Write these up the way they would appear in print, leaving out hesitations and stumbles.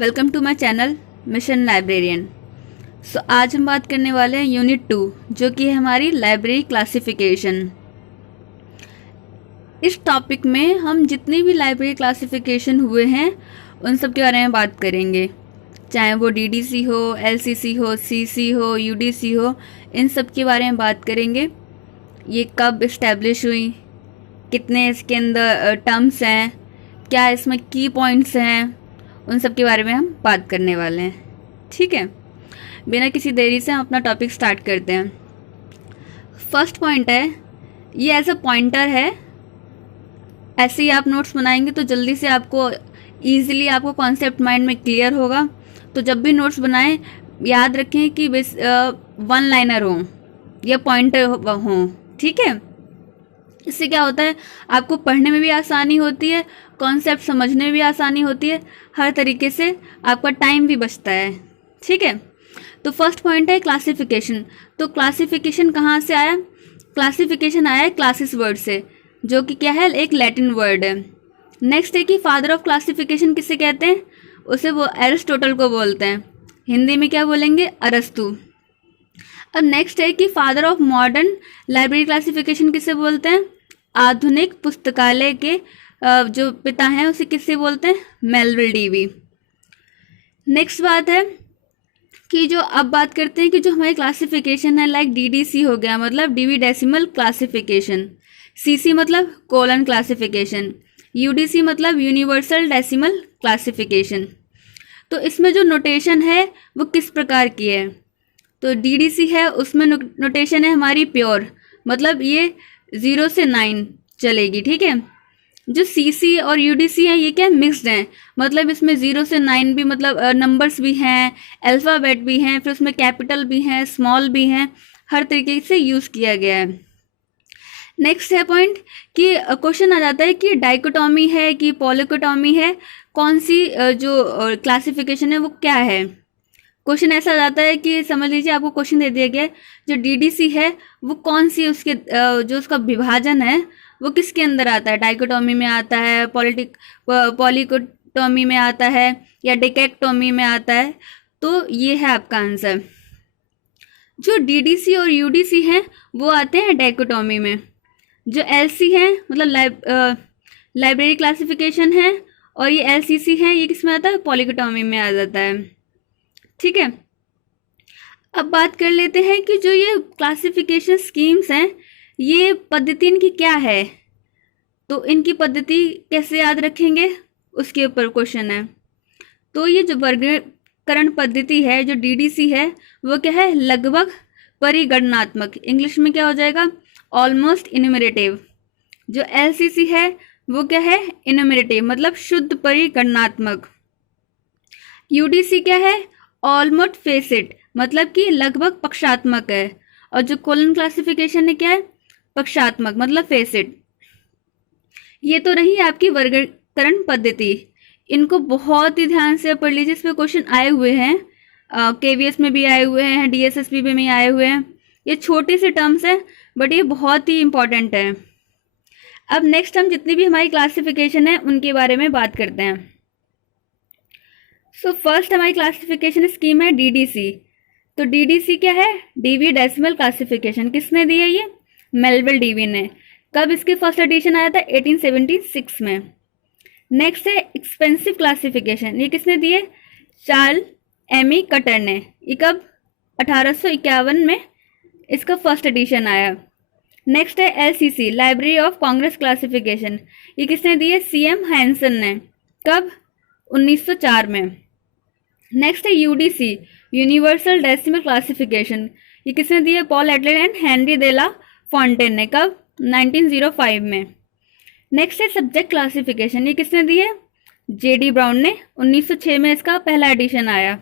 Welcome to my channel mission librarian. आज हम बात करने वाले हैं यूनिट 2 जो कि है हमारी लाइब्रेरी क्लासिफिकेशन। इस टॉपिक में हम जितने भी लाइब्रेरी क्लासिफिकेशन हुए हैं उन सब के बारे में बात करेंगे, चाहे वो डीडीसी हो, एलसीसी हो, सीसी हो, यूडीसी हो, इन सब के बारे में बात करेंगे। ये कब इस्टेब्लिश हुई, कितने इसके अंदर टर्म्स हैं, क्या इसमें की पॉइंट्स हैं, उन सब के बारे में हम बात करने वाले हैं। ठीक है, बिना किसी देरी से हम अपना टॉपिक स्टार्ट करते हैं। फर्स्ट पॉइंट है, ये एज अ पॉइंटर है, ऐसे ही आप नोट्स बनाएंगे तो जल्दी से आपको ईजिली आपको कॉन्सेप्ट माइंड में क्लियर होगा। तो जब भी नोट्स बनाएं याद रखें कि वन लाइनर हो या पॉइंटर हो। ठीक है, इससे क्या होता है, आपको पढ़ने में भी आसानी होती है, कॉन्सेप्ट समझने में भी आसानी होती है, हर तरीके से आपका टाइम भी बचता है। ठीक है, तो फर्स्ट पॉइंट है क्लासिफिकेशन। तो क्लासिफिकेशन कहाँ से आया? क्लासिफिकेशन आया है क्लासिस वर्ड से, जो कि क्या है, एक लैटिन वर्ड है। नेक्स्ट है कि फादर ऑफ क्लासिफिकेशन किसे कहते हैं? उसे वो एरिस्टोटल को बोलते हैं। हिंदी में क्या बोलेंगे? अरस्तु। अब नेक्स्ट है कि father of modern library classification किसे बोलते हैं? आधुनिक पुस्तकालय के जो पिता हैं उसे किससे बोलते हैं? Melville DV. नेक्स्ट बात है कि जो अब बात करते हैं कि जो हमारी क्लासिफिकेशन है, लाइक डीडीसी हो गया, मतलब डीवी डेसिमल क्लासिफिकेशन, सीसी मतलब कोलन क्लासिफिकेशन, यूडीसी मतलब यूनिवर्सल डेसिमल क्लासिफिकेशन। तो इसमें जो नोटेशन है वो किस प्रकार की है? तो डीडीसी है, उसमें नोटेशन है हमारी प्योर, मतलब ये 0 से 9 चलेगी। ठीक है, जो सीसी और यूडीसी है ये क्या, मिक्स्ड हैं, मतलब इसमें 0 से 9 भी, मतलब नंबर्स भी हैं, अल्फ़ाबेट भी हैं, फिर उसमें कैपिटल भी हैं, स्मॉल भी हैं, हर तरीके से यूज़ किया गया है। नेक्स्ट है पॉइंट कि क्वेश्चन आ जाता है कि डाइकोटॉमी है कि पॉलीकोटॉमी है, कौन सी जो क्लासिफिकेशन है वो क्या है। क्वेश्चन ऐसा आ जाता है कि समझ लीजिए आपको क्वेश्चन दे दिया गया है, जो डीडीसी है वो कौन सी उसके जो उसका विभाजन है वो किसके अंदर आता है? डाइकोटॉमी में आता है, पॉलीकोटॉमी में आता है, या डिकैक्टोमी में आता है? तो ये है आपका आंसर। जो डीडीसी और यूडीसी हैं वो आते हैं डाइकोटॉमी में। जो एलसी है मतलब लाइब्रेरी क्लासिफिकेशन है, और ये एलसीसी है, ये किस में आता है? पॉलीकोटॉमी में आ जाता है। ठीक है, अब बात कर लेते हैं कि जो ये क्लासिफिकेशन स्कीम्स हैं ये पद्धति इनकी क्या है। तो इनकी पद्धति कैसे याद रखेंगे उसके ऊपर क्वेश्चन है। तो ये जो वर्गीकरण पद्धति है, जो डीडीसी है वो क्या है? लगभग परिगणनात्मक, इंग्लिश में क्या हो जाएगा? ऑलमोस्ट इन्यूमरेटिव। जो एलसीसी है वो क्या है? इन्यूमरेटिव, मतलब शुद्ध परिगणनात्मक। यूडीसी क्या है? ऑलमोस्ट फेसिट, मतलब कि लगभग पक्षात्मक है। और जो कोलन क्लासिफिकेशन है क्या है? पक्षात्मक, मतलब फेसिट। ये तो रही आपकी वर्गीकरण पद्धति, इनको बहुत ही ध्यान से पढ़ लीजिए, इस पे क्वेश्चन आए हुए हैं, केवीएस में भी आए हुए हैं, डीएसएसपी में भी आए हुए हैं। ये छोटे से टर्म्स हैं बट ये बहुत ही इंपॉर्टेंट है। अब नेक्स्ट हम जितनी भी हमारी क्लासिफिकेशन है उनके बारे में बात करते हैं। सो फर्स्ट हमारी क्लासिफिकेशन स्कीम है डीडीसी। तो डीडीसी क्या है? Dewey decimal classification. किसने दी है ये? मेलविल डीवी ने। कब इसके फर्स्ट एडिशन आया था? 1876 में। नेक्स्ट है एक्सपेंसिव क्लासिफिकेशन, ये किसने दी है? चार्ल्स एमी कटर ने। ये कब? 1851 में इसका फर्स्ट एडिशन आया। नेक्स्ट है LCC, library of Congress classification, ये किसने दी है? सीएम हैंसन ने। कब? 1904 में। नेक्स्ट है यूडीसी, यूनिवर्सल डेसिमल क्लासिफिकेशन, ये किसने दी है? Paul Adler and Henri de la Fontaine ने। कब? 1905 में। नेक्स्ट है सब्जेक्ट क्लासिफिकेशन, ये किसने दी है? जेडी ब्राउन ने। 1906 में इसका पहला एडिशन आया।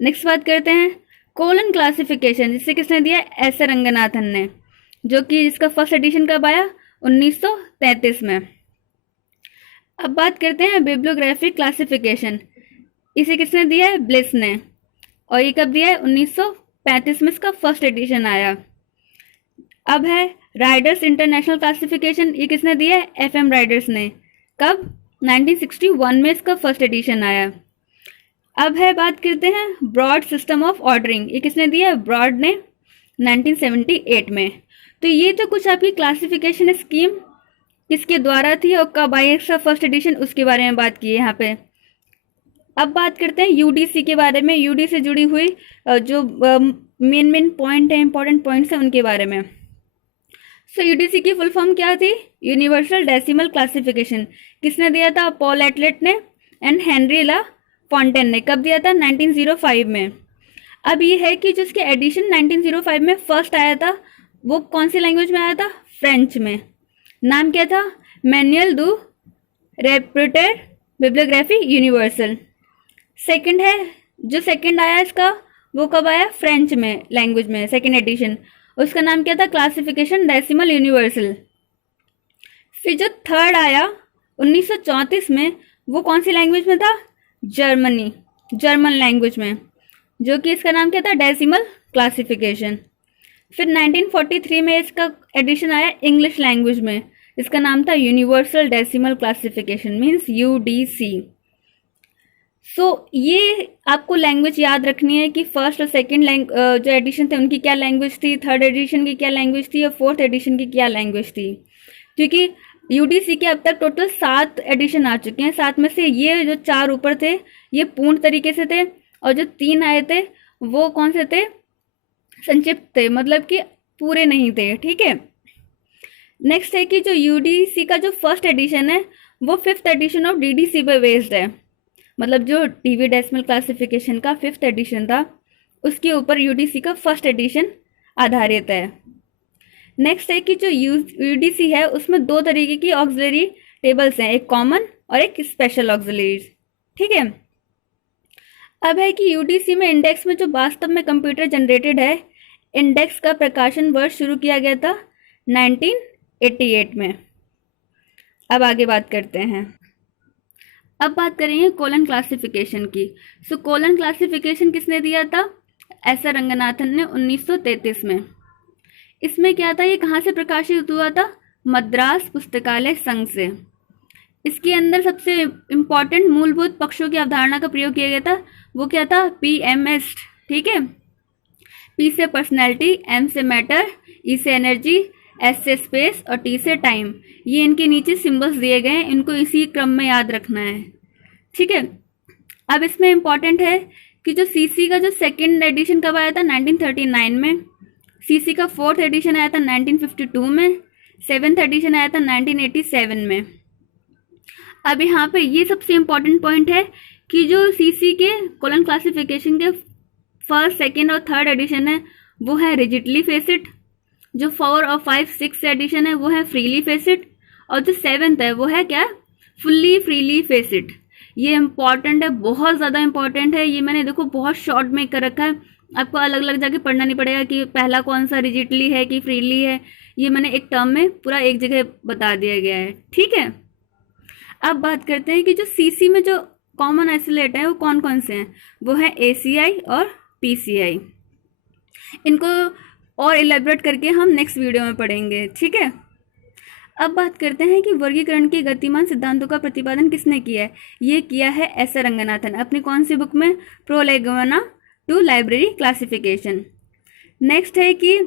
नेक्स्ट बात करते हैं कोलन क्लासिफिकेशन, जिसे किसने दिया? एस रंगनाथन ने, जो कि इसका फर्स्ट एडिशन कब आया? 1933 में। अब बात करते हैं बिब्लियोग्राफिक क्लासिफिकेशन, इसे किसने दिया है? ब्लिस ने। और ये कब दिया है? 1935 में इसका फर्स्ट एडिशन आया। अब है राइडर्स इंटरनेशनल क्लासिफिकेशन, ये किसने दिया है? एफएम राइडर्स ने। कब? 1961 में इसका फर्स्ट एडिशन आया। अब है बात करते हैं ब्रॉड सिस्टम ऑफ ऑर्डरिंग, ये किसने दिया है? ब्रॉड ने 1978 में। तो ये तो कुछ आपकी क्लासिफिकेशन स्कीम किसके द्वारा थी और कब आई इसका फर्स्ट एडिशन, उसके बारे में बात की है यहाँ पे। अब बात करते हैं यूडीसी के बारे में, यूडी से जुड़ी हुई जो मेन पॉइंट है, इंपॉर्टेंट पॉइंट्स हैं उनके बारे में। सो यूडीसी की फुल फॉर्म क्या थी? Universal decimal classification. किसने दिया था? पॉल एटलेट ने एंड हेनरी ला फॉन्टेन ने। कब दिया था? 1905 में। अब ये है कि जिसके एडिशन 1905 में फर्स्ट आया था वो कौन सी लैंग्वेज में आया था? फ्रेंच में। नाम क्या था? मैनुअल दू रेपुटेड बिब्लियोग्राफी यूनिवर्सल। सेकंड है, जो सेकंड आया इसका वो कब आया? फ्रेंच में लैंग्वेज में सेकंड एडिशन, उसका नाम क्या था? Classification decimal universal. फिर जो थर्ड आया 1934 में वो कौन सी लैंग्वेज में था? जर्मन लैंग्वेज में, जो कि इसका नाम क्या था? Decimal classification. फिर 1943 में इसका एडिशन आया इंग्लिश लैंग्वेज में, इसका नाम था universal decimal classification means UDC. So ये आपको लैंग्वेज याद रखनी है कि फर्स्ट और सेकंड जो एडिशन थे उनकी क्या लैंग्वेज थी, थर्ड एडिशन की क्या लैंग्वेज थी और फोर्थ एडिशन की क्या लैंग्वेज थी। क्योंकि यूडीसी के अब तक टोटल 7 एडिशन आ चुके हैं, 7 में से ये जो 4 ऊपर थे ये पूर्ण तरीके से थे और जो 3 आए थे वो कौन से थे? संक्षिप्त थे, मतलब कि पूरे नहीं थे। ठीक है। नेक्स्ट है कि जो यूडीसी का जो फर्स्ट एडिशन है वो 5th एडिशन ऑफ डीडीसी पे बेस्ड है, मतलब जो डीवी डेसिमल क्लासिफिकेशन का 5th एडिशन था उसके ऊपर यूडीसी का फर्स्ट एडिशन आधारित है। नेक्स्ट है कि जो यूडीसी है उसमें 2 तरीके की ऑक्सिलरी टेबल्स हैं, एक कॉमन और एक स्पेशल ऑक्सिलरीज। ठीक है। अब है कि यूडीसी में इंडेक्स में जो वास्तव में कंप्यूटर जनरेटेड है, इंडेक्स का प्रकाशन वर्ष शुरू किया गया था 1988 में। अब आगे बात करते हैं। अब बात करेंगे कोलन क्लासिफिकेशन की। सो कोलन क्लासिफिकेशन किसने दिया था? एस.आर. रंगनाथन ने 1933 में। इसमें क्या था? ये कहाँ से प्रकाशित हुआ था? मद्रास पुस्तकालय संघ से। इसके अंदर सबसे इम्पॉर्टेंट मूलभूत पक्षों की अवधारणा का प्रयोग किया गया था, वो क्या था? PMS। ठीक है। P से पर्सनैलिटी, M से मैटर, E से एनर्जी, S से स्पेस और T से टाइम। ये इनके नीचे सिंबल्स दिए गए हैं, इनको इसी क्रम में याद रखना है। ठीक है। अब इसमें इम्पॉर्टेंट है कि जो CC का जो सेकंड एडिशन कब आया था? 1939 में। CC का 4th एडिशन आया था 1952 में। 7th एडिशन आया था 1987 में। अब यहाँ पे ये सबसे इम्पॉर्टेंट पॉइंट है कि जो CC के कोलन क्लासिफिकेशन के फर्स्ट, सेकेंड और थर्ड एडिशन है वो है रिजिडली फेसिड, जो 4 और 5, 6 एडिशन है वो है फ्रीली फेसिड और जो 7th है वो है क्या? Fully freely faceted. ये इम्पॉर्टेंट है, बहुत ज़्यादा इम्पॉर्टेंट है। ये मैंने देखो बहुत शॉर्ट में कर रखा है, आपको अलग अलग जाके पढ़ना नहीं पड़ेगा कि पहला कौन सा रिजिडली है कि फ्रीली है। ये मैंने एक टर्म में पूरा एक जगह बता दिया गया है। ठीक है। अब बात करते हैं कि जो CC में जो कॉमन आइसोलेट है वो कौन कौन से हैं? वो है ACI और PCI। इनको और इलेबरेट करके हम नेक्स्ट वीडियो में पढ़ेंगे। ठीक है। अब बात करते हैं कि वर्गीकरण के गतिमान सिद्धांतों का प्रतिपादन किसने किया है? ये किया है एस.आर. रंगनाथन अपनी कौन सी बुक में? प्रोलेगोना टू लाइब्रेरी क्लासिफिकेशन। नेक्स्ट है कि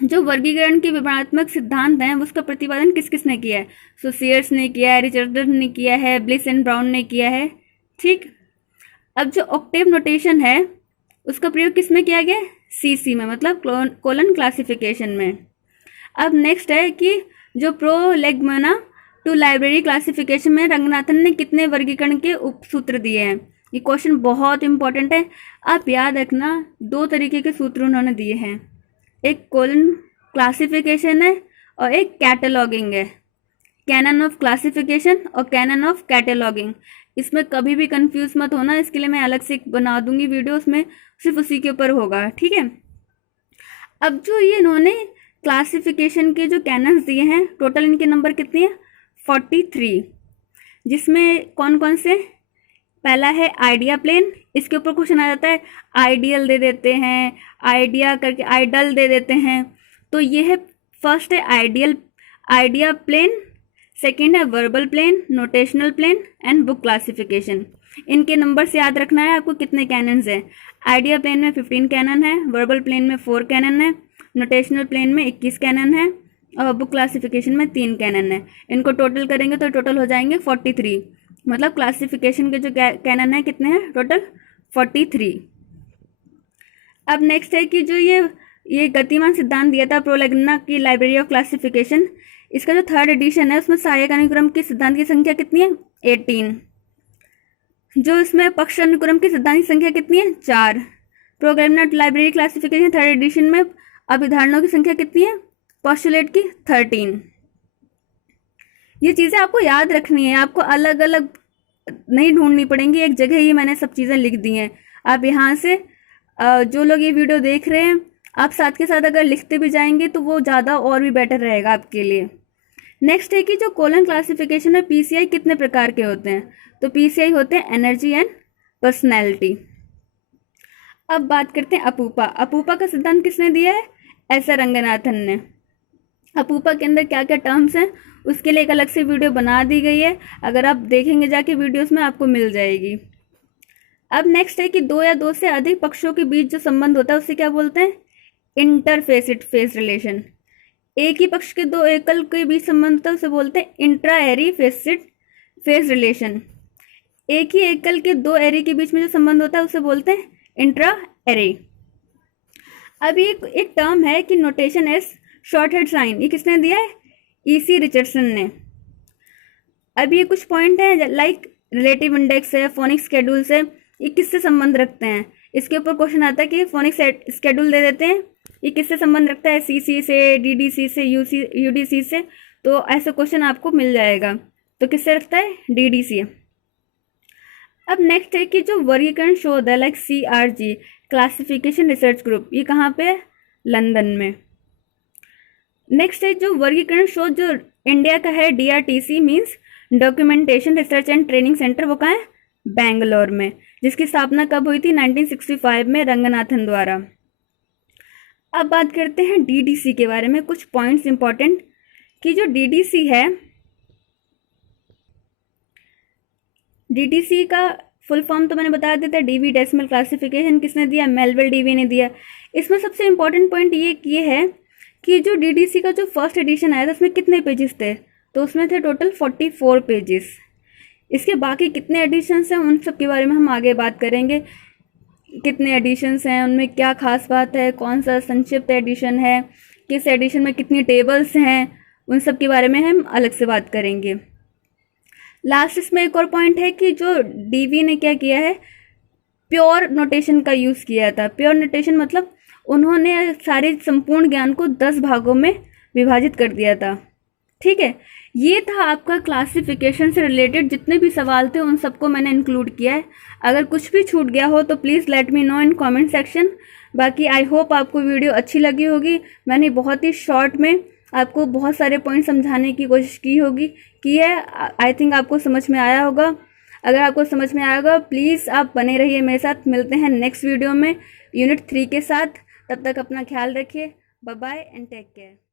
जो वर्गीकरण के विवरणात्मक सिद्धांत हैं उसका प्रतिपादन किस किस ने किया है? सो सीयर्स ने किया है, रिचर्डसन ने किया है, ब्लिस एंड ब्राउन ने किया है। ठीक। अब जो ऑक्टेव नोटेशन है उसका प्रयोग किस में किया गया? CC में, मतलब कोलन क्लासिफिकेशन में। अब नेक्स्ट है कि जो प्रोलेगोना टू लाइब्रेरी क्लासिफिकेशन में रंगनाथन ने कितने वर्गीकरण के उपसूत्र दिए हैं? ये क्वेश्चन बहुत इंपॉर्टेंट है, आप याद रखना। 2 तरीके के सूत्र उन्होंने दिए हैं, एक कोलन क्लासिफिकेशन है और एक कैटलॉगिंग है। कैनन ऑफ क्लासिफिकेशन और कैनन ऑफ कैटलॉगिंग, इसमें कभी भी कंफ्यूज मत होना। इसके लिए मैं अलग से बना दूंगी वीडियो, उसमें सिर्फ उसी के ऊपर होगा। ठीक है। अब जो ये इन्होंने क्लासिफिकेशन के जो कैनन्स दिए हैं, टोटल इनके नंबर कितने हैं? 43, जिसमें कौन कौन से? पहला है आइडिया प्लेन, इसके ऊपर क्वेश्चन आ जाता है, आइडियल दे देते हैं, आइडिया करके आइडल दे देते हैं। तो ये है फर्स्ट है आइडिया प्लेन, सेकंड है verbal plane, notational plane and book classification. इनके नंबर से याद रखना है आपको कितने कैनन्स हैं। आइडिया प्लेन में 15 कैनन है, वर्बल प्लेन में 4 कैनन है, नोटेशनल प्लेन में 21 कैनन है और बुक क्लासिफिकेशन में 3 कैनन है। इनको टोटल करेंगे तो टोटल हो जाएंगे 43। मतलब क्लासिफिकेशन के जो कैनन है कितने हैं टोटल 43। अब नेक्स्ट है कि जो ये गतिमान सिद्धांत दिया था प्रोलेगना की लाइब्रेरी ऑफ क्लासिफिकेशन, इसका जो 3rd एडिशन है उसमें सहायक अनुक्रम के सिद्धांत की संख्या कितनी है 18। जो इसमें पक्ष अनुक्रम की सिद्धांत की संख्या कितनी है 4। प्रोलेगना लाइब्रेरी क्लासिफिकेशन 3rd एडिशन में अभिधारणों की संख्या कितनी है पोस्टुलेट की 13। ये चीज़ें आपको याद रखनी है, आपको अलग अलग नहीं ढूंढनी पड़ेंगी, एक जगह ही मैंने सब चीज़ें लिख दी हैं। आप यहाँ से जो लोग ये वीडियो देख रहे हैं आप साथ के साथ अगर लिखते भी जाएंगे तो वो ज़्यादा और भी बेटर रहेगा आपके लिए। नेक्स्ट है कि जो कोलन क्लासिफिकेशन है पीसीआई कितने प्रकार के होते हैं, तो पीसीआई होते हैं एनर्जी एंड पर्सनैलिटी। अब बात करते हैं अपूपा। अपूपा का सिद्धांत किसने दिया है एस.आर. रंगनाथन ने। अपूपा के अंदर क्या क्या टर्म्स हैं उसके लिए एक अलग से वीडियो बना दी गई है, अगर आप देखेंगे जाके वीडियोस में आपको मिल जाएगी। अब नेक्स्ट है कि 2 या 2 से अधिक पक्षों के बीच जो संबंध होता है उसे क्या बोलते हैं इंटरफेसिड फेस रिलेशन। एक ही पक्ष के 2 एकल के बीच संबंध होता है उसे बोलते हैं इंट्रा एरी फेसिड फेस रिलेशन। एक ही एकल के 2 एरी के बीच में जो संबंध होता है उसे बोलते हैं इंट्रा एरी। अब एक टर्म है कि notation as short head sign, ये किसने दिया है E.C. रिचर्डसन ने। अब ये कुछ पॉइंट है लाइक रिलेटिव इंडेक्स है, फोनिक स्केड्यूल्स है, ये किससे संबंध रखते हैं। इसके ऊपर क्वेश्चन आता है कि फोनिक स्केड्यूल दे देते हैं, ये किससे संबंध रखता है CC से, DDC से, UDC से, तो ऐसा क्वेश्चन आपको मिल जाएगा। तो किससे रखता है DDC। अब नेक्स्ट है कि जो वर्गीकरण शोध है like CRG classification research group, ये कहाँ पे है लंदन में। नेक्स्ट है जो वर्गीकरण शोध जो इंडिया का है DRTC means documentation research and training centre, वो कहाँ है बेंगलोर में, जिसकी स्थापना कब हुई थी 1965 में रंगनाथन द्वारा। अब बात करते हैं DDC के बारे में, कुछ पॉइंट्स इंपॉर्टेंट कि जो DDC है, DDC का फुल फॉर्म तो मैंने बता दिया था, डीवी डेसिमल क्लासिफिकेशन किसने दिया मेलविल डीवी ने दिया। इसमें सबसे इंपॉर्टेंट पॉइंट ये है कि जो DDC का जो फर्स्ट एडिशन आया था उसमें कितने पेजेस थे, तो उसमें थे टोटल 44 पेजेस। इसके बाकी कितने एडिशंस हैं उन सब के बारे में हम आगे बात करेंगे, कितने एडिशंस हैं, उनमें क्या खास बात है, कौन सा संक्षिप्त एडिशन है, किस एडिशन में कितनी टेबल्स हैं, उन सब के बारे में हम अलग से बात करेंगे। लास्ट इसमें एक और पॉइंट है कि जो डीवी ने क्या किया है प्योर नोटेशन का यूज़ किया था। प्योर नोटेशन मतलब उन्होंने सारे संपूर्ण ज्ञान को 10 भागों में विभाजित कर दिया था। ठीक है, ये था आपका क्लासिफिकेशन से रिलेटेड जितने भी सवाल थे उन सबको मैंने इंक्लूड किया है। अगर कुछ भी छूट गया हो तो please let me know in comment section. बाकी आई होप आपको वीडियो अच्छी लगी होगी। मैंने बहुत ही शॉर्ट में आपको बहुत सारे पॉइंट समझाने की कोशिश की है। आई थिंक आपको समझ में आया होगा। अगर आपको समझ में आया होगा प्लीज़ आप बने रहिए मेरे साथ। मिलते हैं नेक्स्ट वीडियो में यूनिट 3 के साथ। तब तक अपना ख्याल रखिए। Bye bye and take care.